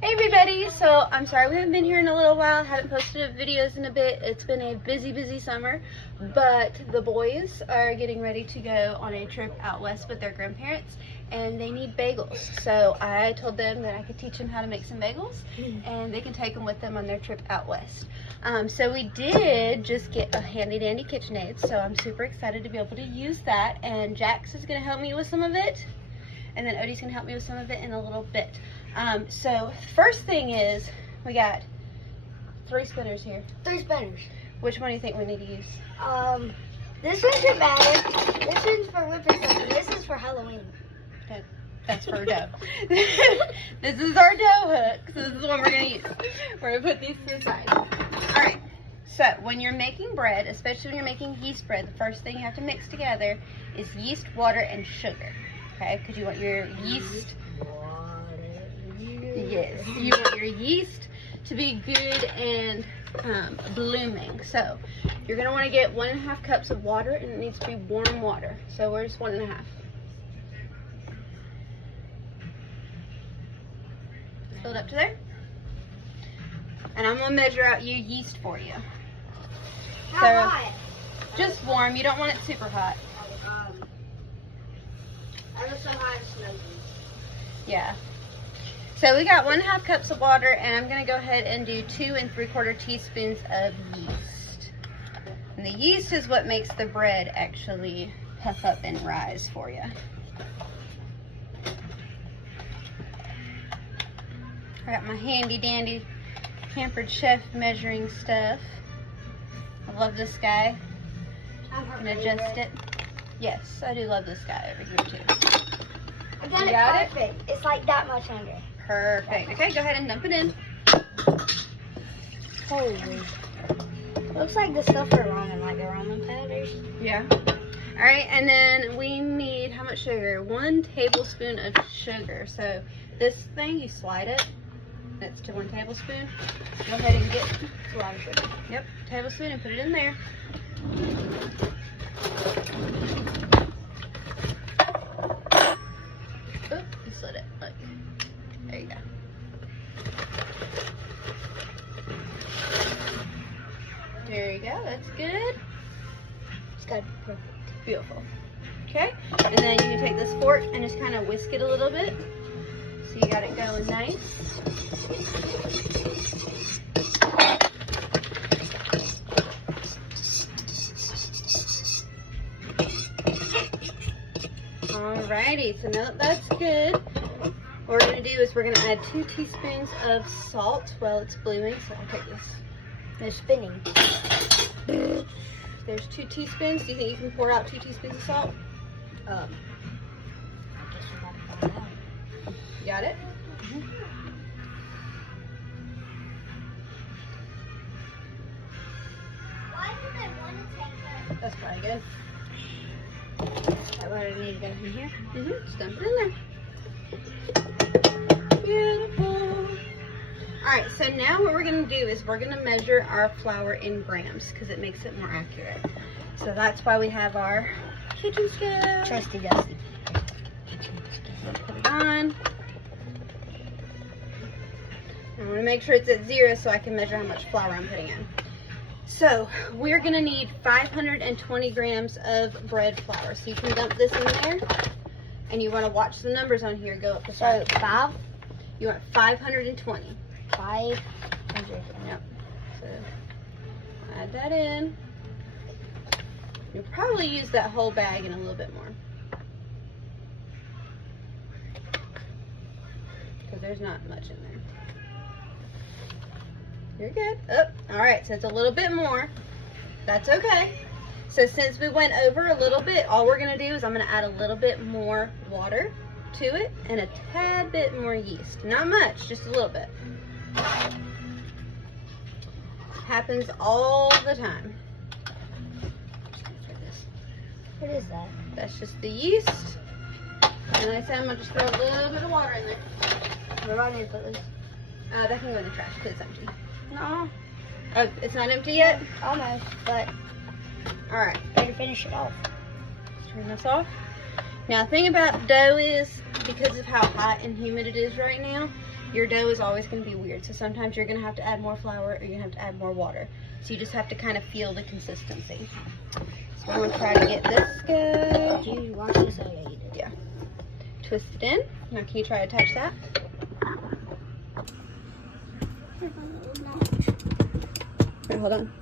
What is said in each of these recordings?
Hey everybody, so I'm sorry we haven't been here in a little while, haven't posted videos in a bit. It's been a busy summer, but the boys are getting ready to go on a trip out west with their grandparents and they need bagels. So I told them that I could teach them how to make some bagels and they can take them with them on their trip out west. So we did just get a handy dandy KitchenAid, so I'm super excited to be able to use that, and Jax is going to help me with some of it. And then Odie's gonna help me with some of it in a little bit. So first thing is, we got 3 spinners here. 3 spinners. Which one do you think we need to use? This one's for batter, this one's for whipping stuff, and this is for Halloween. That's for dough. This is our dough hook, so this is the one we're gonna use. We're gonna put these to the side. Alright, so when you're making bread, especially when you're making yeast bread, the first thing you have to mix together is yeast, water, and sugar. Okay, because you want your yeast, yes, you want your yeast to be good and blooming. So you're going to want to get 1.5 cups of water, and it needs to be warm water. So where's 1.5? Fill it up to there. And I'm going to measure out your yeast for you. How hot? Just warm. You don't want it super hot. I was so hot it's smoking. Yeah. So we got 1.5 cups of water, and I'm going to go ahead and do 2 3/4 teaspoons of yeast. And the yeast is what makes the bread actually puff up and rise for you. I got my handy dandy Pampered Chef measuring stuff. I love this guy. I can adjust it. Yes, I do love this guy over here too. I've done it perfect. It's like that much under. Perfect. Okay, go ahead and dump it in. Holy. Looks like the stuff for ramen, like the ramen powders. Yeah. Alright, and then we need, how much sugar? 1 tablespoon of sugar. So this thing, you slide it. That's to 1 tablespoon. Go ahead and get a lot of sugar. Yep, tablespoon, and put it in there. Oop, you slid it. Look. There you go. There you go. That's good. It's good. Perfect. Beautiful. Okay. And then you can take this fork and just kind of whisk it a little bit. So you got it going nice. Alrighty, so now that that's good, what we're going to do is we're going to add 2 teaspoons of salt while it's blooming. So I'll take this. They're spinning. There's 2 teaspoons. Do you think you can pour out 2 teaspoons of salt? I guess you gotta find out. You got it? Why do they want to take that? That's probably good. That what I need to go in here? Just dump it in there. Beautiful. Alright, so now what we're going to do is we're going to measure our flour in grams because it makes it more accurate. So that's why we have our kitchen scale. Trusty Dusty. Put it on. I want to make sure it's at 0 so I can measure how much flour I'm putting in. So we're going to need 520 grams of bread flour. So you can dump this in there, and you want to watch the numbers on here go up to 5. So 5? You want 520. 500. Yep. So add that in. You'll probably use that whole bag and a little bit more, because there's not much in there. You're good. Oh, all right, so it's a little bit more. That's okay. So since we went over a little bit, all we're gonna do is I'm gonna add a little bit more water to it and a tad bit more yeast. Not much, just a little bit. Happens all the time. What is that? That's just the yeast. And like I said, I'm gonna just throw a little bit of water in there. Where do I need to put this? That can go in the trash because it's empty. No. Oh, it's not empty yet? Almost, but Alright. better finish it off. Turn this off. Now the thing about dough is, because of how hot and humid it is right now, your dough is always going to be weird. So sometimes you're going to have to add more flour or you're going to have to add more water. So you just have to kind of feel the consistency. So we're going to try to get this good. You watch this, I eat it. Yeah. Twist it in. Now can you try to touch that? Wait, hold on.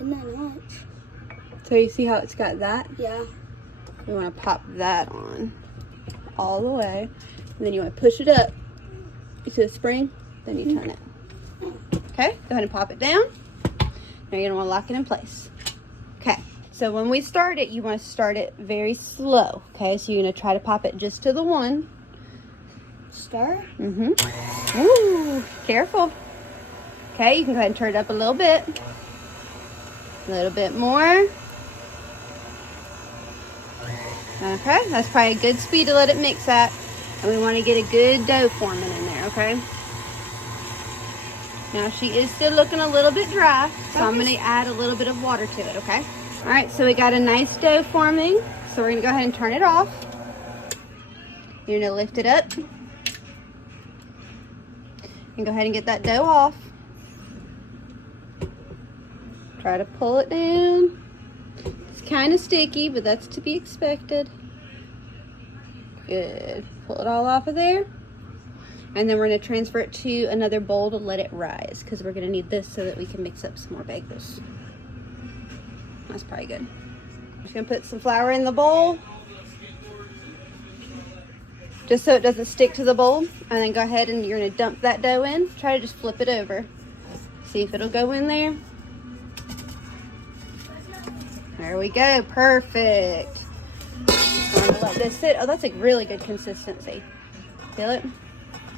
Isn't that much? So you see how it's got that? Yeah. You want to pop that on all the way. And then you want to push it up. You see the spring? Then you turn it. Okay, go ahead and pop it down. Now you're going to want to lock it in place. Okay, so when we start it, you want to start it very slow. Okay, so you're going to try to pop it just to the one. Stir? Mm-hmm. Ooh, careful. Okay, you can go ahead and turn it up a little bit. A little bit more. Okay, that's probably a good speed to let it mix at. And we want to get a good dough forming in there, okay? Now she is still looking a little bit dry, so I'm going to add a little bit of water to it, okay? All right, so we got a nice dough forming. So we're going to go ahead and turn it off. You're going to lift it up. And go ahead and get that dough off. Try to pull it down. It's kind of sticky, but that's to be expected. Good. Pull it all off of there. And then we're going to transfer it to another bowl to let it rise, because we're going to need this so that we can mix up some more bagels. That's probably good. I'm just going to put some flour in the bowl, just so it doesn't stick to the bowl. And then go ahead and you're going to dump that dough in. Try to just flip it over. See if it'll go in there. There we go. Perfect. I'm going to let this sit. Oh, that's a really good consistency. Feel it?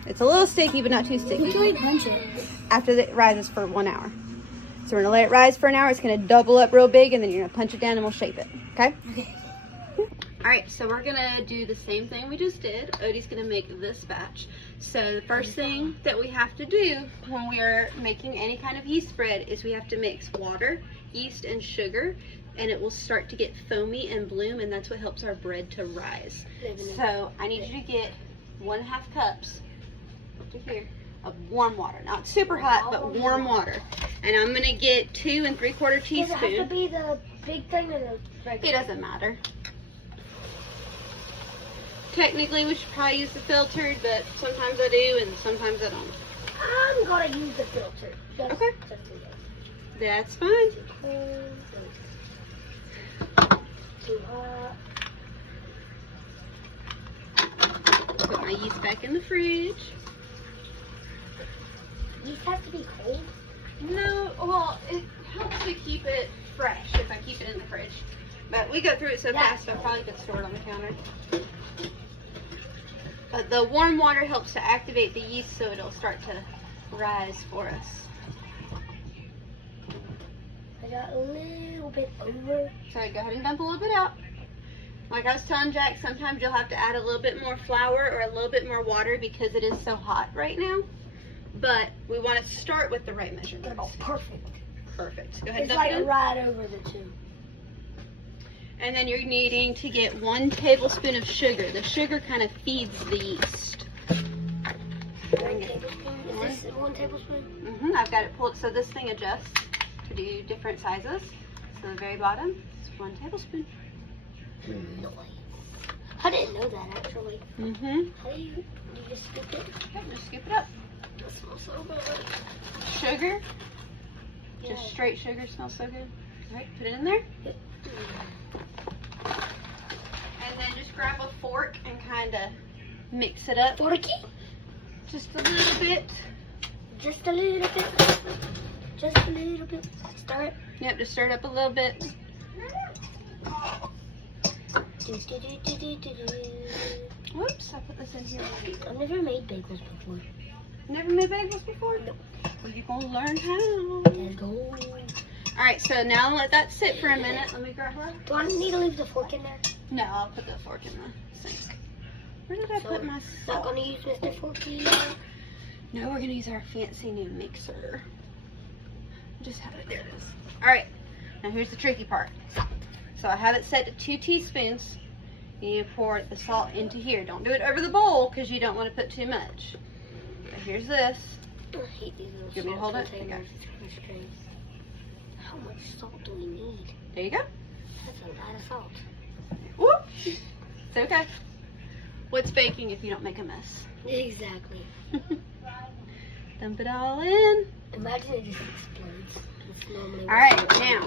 It's a little sticky, but not too sticky. Until you punch it. After it rises for 1 hour. So we're going to let it rise for an hour. It's going to double up real big, and then you're going to punch it down and we'll shape it. Okay? Okay. Alright, so we're going to do the same thing we just did. Odie's going to make this batch. So the first thing that we have to do when we are making any kind of yeast bread is we have to mix water, yeast, and sugar. And it will start to get foamy and bloom, and that's what helps our bread to rise. So I need you to get 1/2 cups to here of warm water. Not super hot, but warm water. And I'm going to get 2 3/4 teaspoons. Does it have to be the big thing or the regular? It doesn't matter. Technically, we should probably use the filtered, but sometimes I do and sometimes I don't. I'm going to use the filter. Okay. That's fine. Too hot. Put my yeast back in the fridge. Yeast has to be cold? No, well, it helps to keep it fresh if I keep it in the fridge. But we go through it so fast, I probably could store it on the counter. But the warm water helps to activate the yeast so it'll start to rise for us. I got a little bit over. So go ahead and dump a little bit out. Like I was telling Jack, sometimes you'll have to add a little bit more flour or a little bit more water because it is so hot right now. But we want to start with the right measurement. Oh, perfect. Perfect. Go ahead and It's dump like it in. right over the 2. And then you're needing to get 1 tablespoon of sugar. The sugar kind of feeds the yeast. 1 tablespoon? Is this 1 tablespoon? I've got it pulled so this thing adjusts to do different sizes. So the very bottom is 1 tablespoon. Nice. I didn't know that actually. How do you just scoop it? Okay, just scoop it up. That smells so good. Sugar. Yeah. Just straight sugar smells so good. All right, put it in there. Yep. And then just grab a fork and kind of mix it up. Forky? Just a little bit. Just a little bit. Just a little bit. Stir it. Yep, just stir it up a little bit. Whoops, I put this in here. I've never made bagels before. Never made bagels before? Nope. Well, you're going to learn how. Let's go. Alright, so now let that sit for a minute. Let me grab her. Do I need to leave the fork in there? No, I'll put the fork in the sink. Where did I put my Not salt? gonna use Mr. Forky. No, we're going to use our fancy new mixer. Just have it. There it is. Alright, now here's the tricky part. So I have it set to 2 teaspoons. You pour the salt into here. Don't do it over the bowl because you don't want to put too much. But here's this. I hate these little You want me to hold it? containers. How much salt do we need? There you go. That's a lot of salt. Whoop. It's okay. What's baking if you don't make a mess? Exactly. Dump it all in. Imagine it just explodes. It's normally Alright, now,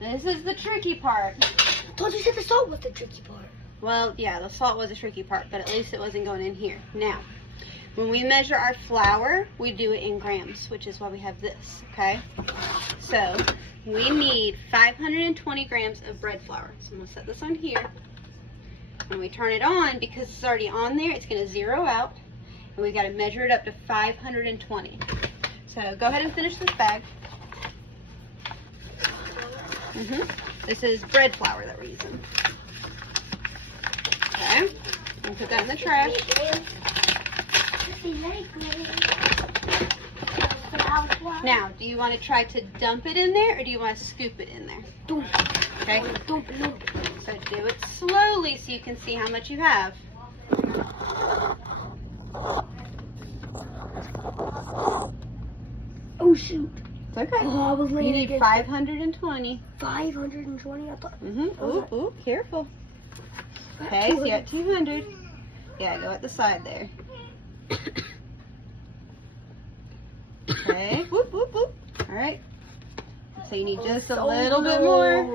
this is the tricky part. I thought you said the salt was the tricky part. Well, yeah, the salt was a tricky part, but at least it wasn't going in here. Now, when we measure our flour, we do it in grams, which is why we have this, okay? So, we need 520 grams of bread flour. So I'm going to set this on here. When we turn it on, because it's already on there, it's going to zero out. And we've got to measure it up to 520. So, go ahead and finish this bag. This is bread flour that we're using. Okay, and put that in the trash. Now, do you want to try to dump it in there, or do you want to scoop it in there? Okay, so do it slowly so you can see how much you have. Oh shoot. It's okay. Oh, I was You laying need against 520. 520? I thought. Ooh, careful. Okay, so you got 200. Yeah, go at the side there. Okay, whoop, whoop, whoop. All right. So you need just a little bit more. A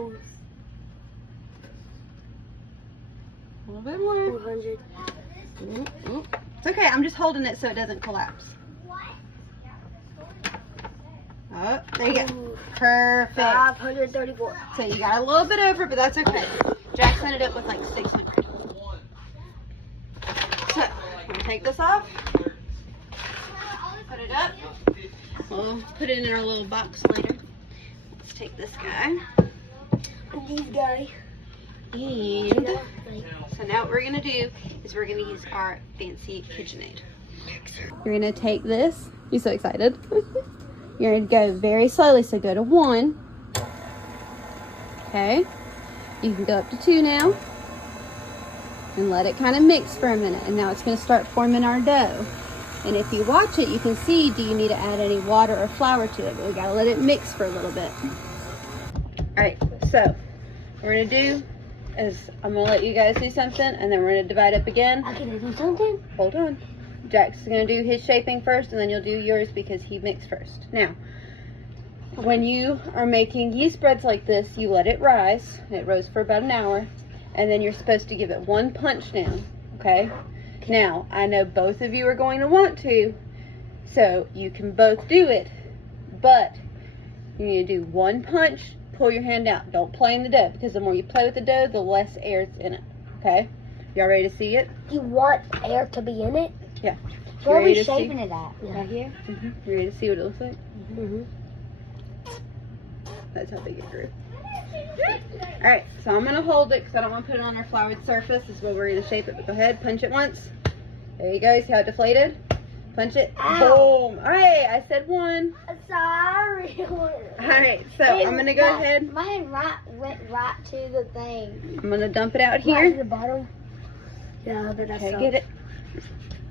little bit more. 400. It's okay, I'm just holding it so it doesn't collapse. Oh, there you go. Perfect. 534. So you got a little bit over, but that's okay. Jack's ended up with like 600. So, I'm going to take this off. Put it up. We'll put it in our little box later. Let's take this guy. And these guys. And so now what we're going to do is we're going to use our fancy KitchenAid. You're going to take this. You're so excited. You're going to go very slowly, so go to 1. Okay. You can go up to 2 now. And let it kind of mix for a minute. And now it's going to start forming our dough. And if you watch it, you can see, do you need to add any water or flour to it? But we got to let it mix for a little bit. Alright, so what we're going to do is I'm going to let you guys do something, and then we're going to divide up again. I can do something? Hold on. Jack's going to do his shaping first, and then you'll do yours because he mixed first. Now, when you are making yeast breads like this, you let it rise. It rose for about an hour, and then you're supposed to give it 1 punch down, okay? Now, I know both of you are going to want to, so you can both do it, but you need to do 1 punch, pull your hand out. Don't play in the dough, because the more you play with the dough, the less air is in it, okay? Y'all ready to see it? You want air to be in it? Yeah. Where are we shaping it at? Right here? You ready to see what it looks like? Mm-hmm. That's how big it grew. Alright, so I'm going to hold it because I don't want to put it on our floured surface. This is where we're going to shape it. But go ahead, punch it once. There you go. See how it deflated? Punch it. Ow. Boom. Alright, I said 1. Sorry. Alright, so I'm going to go ahead. My hand went right to the thing. I'm going to dump it out Right here. to the bottom. Yeah, but that's Okay, get it.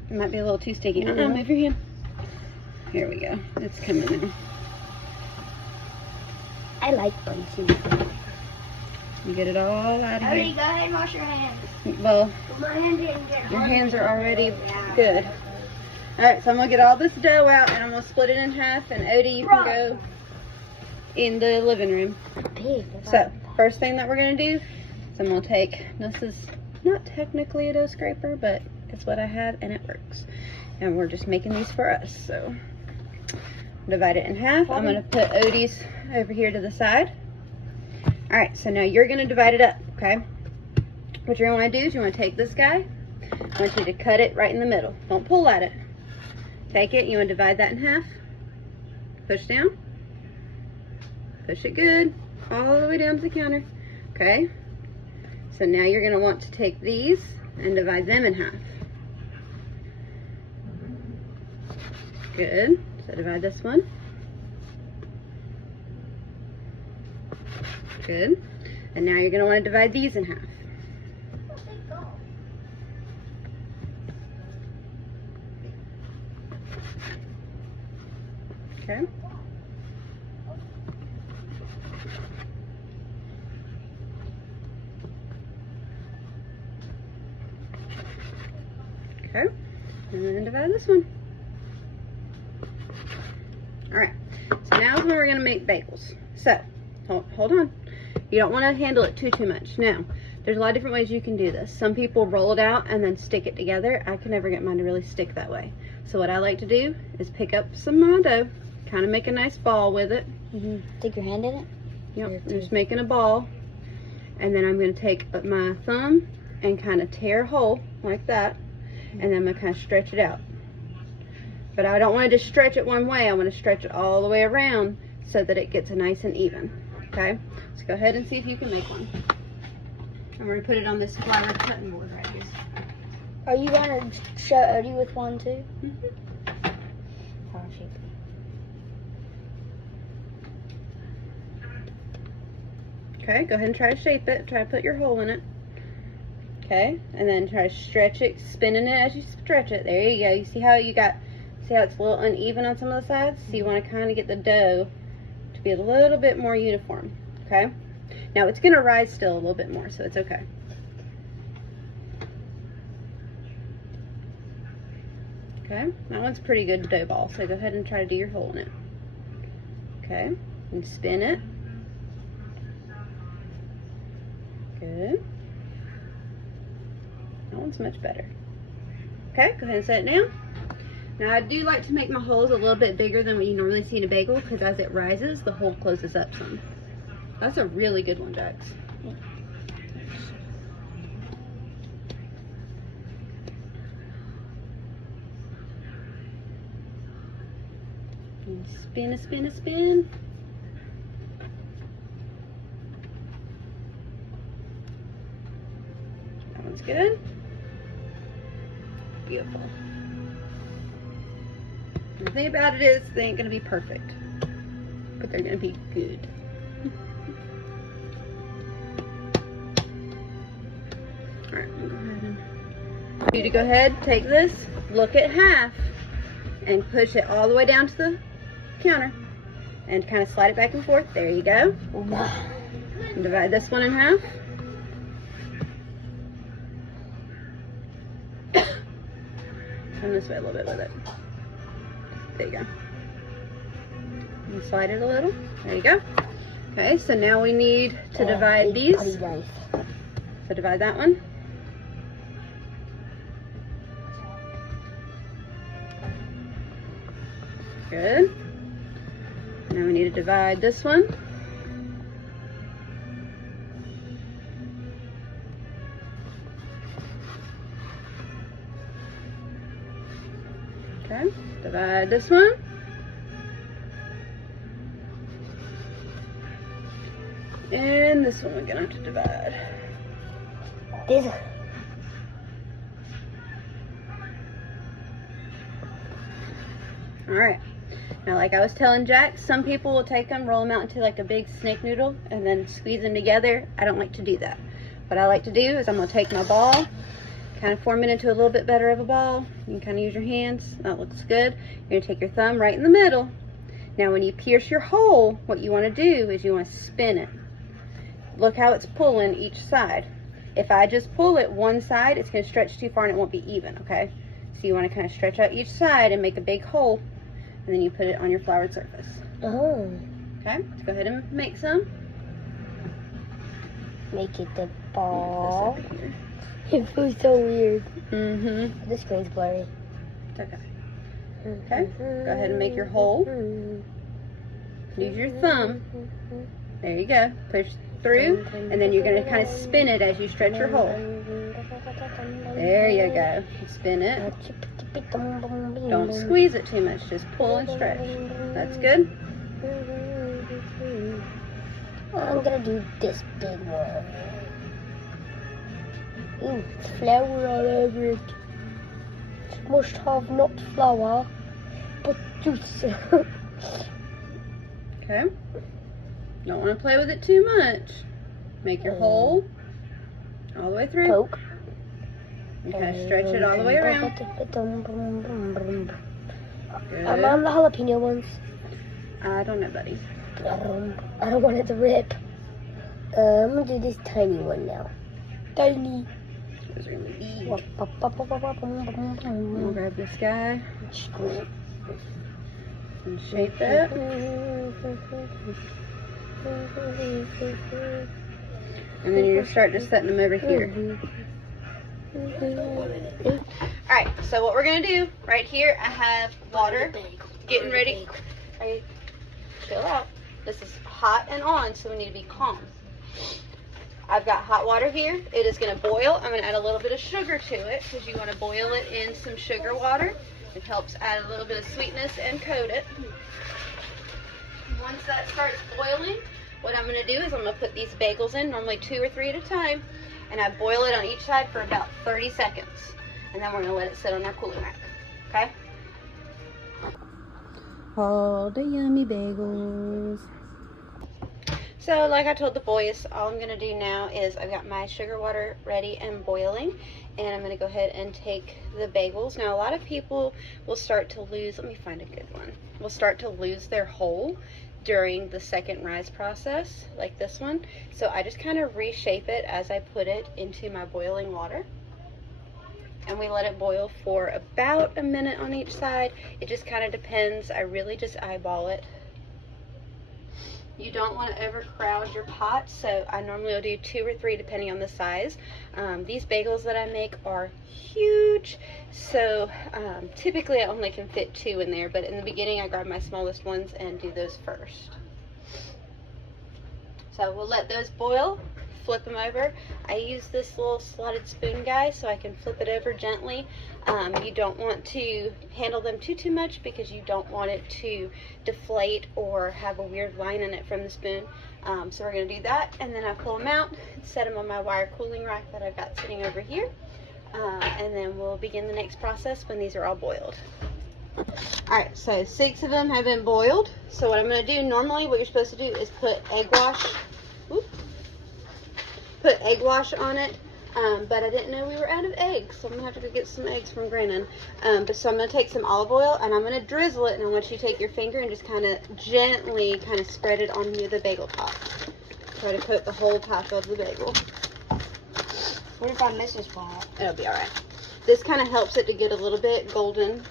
It might be a little too sticky. Move your hand. Here we go. It's coming now. I like bunching. You get it all out of Hurry, here. go ahead and wash your hands. Well, My hand didn't get your hot. hands are already good. Alright, so I'm going to get all this dough out and I'm going to split it in half. And Odie, you can go in the living room. Big. So, first thing that we're going to do is I'm going to take, this is not technically a dough scraper, but it's what I had and it works. And we're just making these for us. So, divide it in half. I'm going to put Odie's over here to the side. Alright, so now you're going to divide it up, okay? What you're going to want to do is you want to take this guy. I want you to cut it right in the middle. Don't pull at it. Take it, you want to divide that in half. Push down. Push it good. All the way down to the counter. Okay? So now you're going to want to take these and divide them in half. Good. So divide this one. Good. And now you're going to want to divide these in half. Okay. Okay. And then divide this one. Alright. So now is when we're going to make bagels. So, hold on. You don't want to handle it too much. Now, there's a lot of different ways you can do this. Some people roll it out and then stick it together. I can never get mine to really stick that way. So what I like to do is pick up some of my dough, kind of make a nice ball with it. Stick your hand in it? Yep, I'm just making a ball. And then I'm going to take my thumb and kind of tear a hole like that. And then I'm going to kind of stretch it out. But I don't want to just stretch it one way. I want to stretch it all the way around so that it gets nice and even. Okay? So go ahead and see if you can make one. I'm going to put it on this flour cutting board right here. Are you going to show Odie with one too? Okay, go ahead and try to shape it. Try to put your hole in it. Okay, and then try to stretch it, spinning it as you stretch it. There you go. You see how see how it's a little uneven on some of the sides? So you want to kind of get the dough to be a little bit more uniform. Okay? Now it's going to rise still a little bit more, so it's okay. Okay, that one's a pretty good dough ball, so go ahead and try to do your hole in it. Okay, and spin it. Good. That one's much better. Okay, go ahead and set it down. Now I do like to make my holes a little bit bigger than what you normally see in a bagel, because as it rises, the hole closes up some. That's a really good one, Jax. And spin a spin a spin. That one's good. Beautiful. The thing about it is they ain't gonna be perfect, but they're gonna be good. Alright, I'm gonna go ahead and you to go ahead, take this, look at half, and push it all the way down to the counter and kind of slide it back and forth. There you go. And divide this one in half. Come this way a little bit with it. There you go. And slide it a little. There you go. Okay, so now we need to divide these. So divide that one. Good. Now we need to divide this one. Okay, divide this one. And this one we're gonna have to divide. This. Alright. Now, like I was telling Jack, some people will take them, roll them out into like a big snake noodle, and then squeeze them together. I don't like to do that. What I like to do is I'm going to take my ball, kind of form it into a little bit better of a ball. You can kind of use your hands. That looks good. You're going to take your thumb right in the middle. Now, when you pierce your hole, what you want to do is you want to spin it. Look how it's pulling each side. If I just pull it one side, it's going to stretch too far and it won't be even, okay? So you want to kind of stretch out each side and make a big hole. And then you put it on your floured surface. Oh. Okay, let's go ahead and make some. Make it the ball. It feels so weird. Mm-hmm. The screen's blurry. It's okay. Okay, go ahead and make your hole. Use your thumb. There you go. Push through, and then you're going to kind of spin it as you stretch your hole. There you go. Spin it. Don't squeeze it too much. Just pull and stretch. That's good. I'm gonna do this big one. Ooh, flour all over it. It must have not flour, but juice. Okay. Don't want to play with it too much. Make your hole all the way through. Poke. And kind of stretch it all the way around. I'm on the jalapeno ones. I don't know, buddy. I don't want it to rip. I'm gonna do this tiny one now. Tiny. Those are gonna be. We'll We'll grab this guy and shape it. And then you're gonna start just setting them over here. Alright, so what we're gonna do right here, I have water getting ready. Alright, chill out. This is hot and on, so we need to be calm. I've got hot water here. It is going to boil. I'm going to add a little bit of sugar to it because you want to boil it in some sugar water. It helps add a little bit of sweetness and coat it. Once that starts boiling, what I'm going to do is I'm going to put these bagels in, normally 2 or 3 at a time, and I boil it on each side for about 30 seconds. And then we're going to let it sit on our cooling rack. Okay? All the yummy bagels. So like I told the boys, all I'm going to do now is I've got my sugar water ready and boiling, and I'm going to go ahead and take the bagels. Now a lot of people will start to lose, let me find a good one, will start to lose their hole during the second rise process, like this one. So I just kind of reshape it as I put it into my boiling water. And we let it boil for about a minute on each side. It just kind of depends. I really just eyeball it. You don't want to overcrowd your pot, so I normally will do 2 or 3 depending on the size. These bagels that I make are huge, so typically I only can fit 2 in there, but in the beginning I grab my smallest ones and do those first. So we'll let those boil, flip them over. I use this little slotted spoon guy so I can flip it over gently. You don't want to handle them too much because you don't want it to deflate or have a weird line in it from the spoon. So we're going to do that, and then I pull them out and set them on my wire cooling rack that I've got sitting over here. And then we'll begin the next process when these are all boiled. Alright, so 6 of them have been boiled. So what I'm going to do, normally what you're supposed to do is put egg wash. Put egg wash on it, but I didn't know we were out of eggs, so I'm going to have to go get some eggs from Grannon. So I'm going to take some olive oil, and I'm going to drizzle it, and I want you to take your finger and just kind of gently kind of spread it on the bagel top. Try to coat the whole top of the bagel. What if I miss a spot? It'll be alright. This kind of helps it to get a little bit golden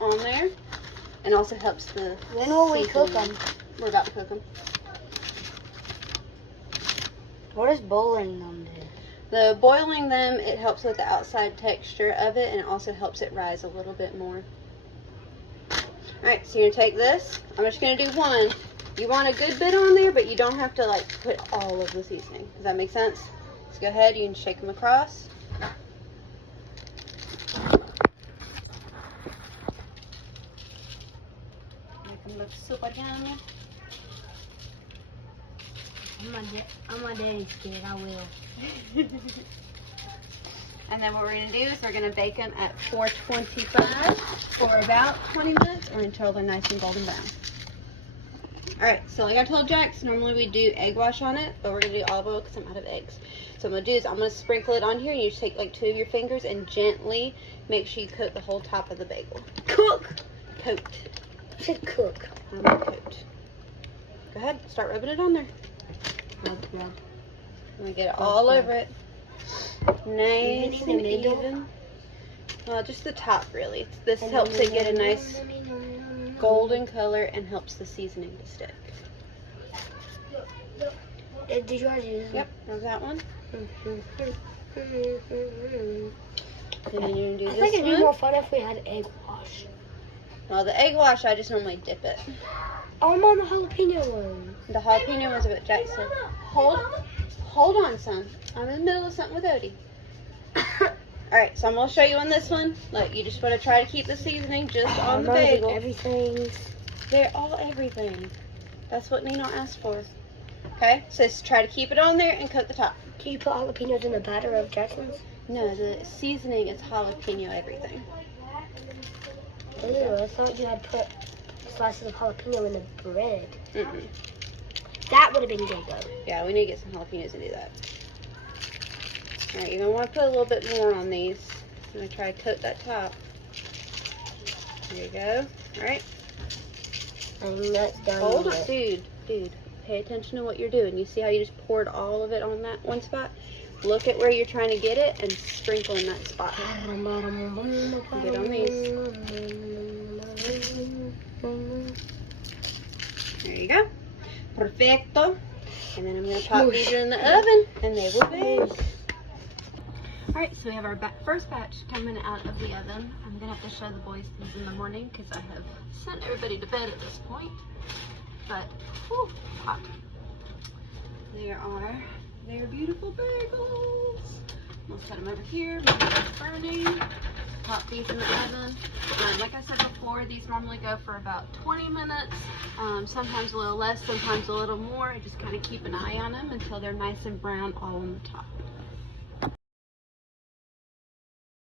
on there, and also helps the When will we cook them? We're about to cook them. What does boiling them do? The boiling them, it helps with the outside texture of it, and it also helps it rise a little bit more. Alright, so you're going to take this. I'm just going to do one. You want a good bit on there, but you don't have to like put all of the seasoning. Does that make sense? Let's go ahead, you can shake them across. Make them look super yummy. I'm my daddy's kid, I will. And then what we're going to do is we're going to bake them at 425 for about 20 minutes or until they're nice and golden brown. Alright, so like I told Jax, normally we do egg wash on it, but we're going to do olive oil because I'm out of eggs. So what I'm going to do is I'm going to sprinkle it on here, and you just take like 2 of your fingers and gently make sure you coat the whole top of the bagel. Cook! Coat. You said cook. Coat. Go ahead, start rubbing it on there. I'm going to get it all over it. Nice and even. Well, just the top really. This helps it get a nice golden color and helps the seasoning to stick. Did you already use it? Yep, there's that one. And then you're going to do this one. I think it'd be more fun if we had egg wash. Well, the egg wash, I just normally dip it. Oh, I'm on the jalapeno one. The jalapeno one's what Jack said. Hold on, son. I'm in the middle of something with Odie. Alright, so I'm going to show you on this one. Look, you just want to try to keep the seasoning just on the bagel. Everything. They're all everything. That's what Nino asked for. Okay, so just try to keep it on there and coat the top. Can you put jalapenos in the batter of Jackson's? No, the seasoning is jalapeno everything. Ew, I thought you had put slices of jalapeno in the bread. Mm-mm. That would have been good though. Yeah, we need to get some jalapenos and do that. Alright, you're going to want to put a little bit more on these. I'm going to try to coat that top. There you go. All right. I'm not done Hold on, yet. dude. Pay attention to what you're doing. You see how you just poured all of it on that one spot? Look at where you're trying to get it and sprinkle in that spot. Get on these. There you go. Perfecto. And then I'm going to pop these in the oven and they will bake. Alright, so we have our first batch coming out of the oven. I'm going to have to show the boys these in the morning because I have sent everybody to bed at this point. But, whew, hot. There are their beautiful bagels. We'll set them over here. Make sure it's burning. Pop these in the oven. Like I said before, these normally go for about 20 minutes. Sometimes a little less, sometimes a little more. I just kind of keep an eye on them until they're nice and brown all on the top.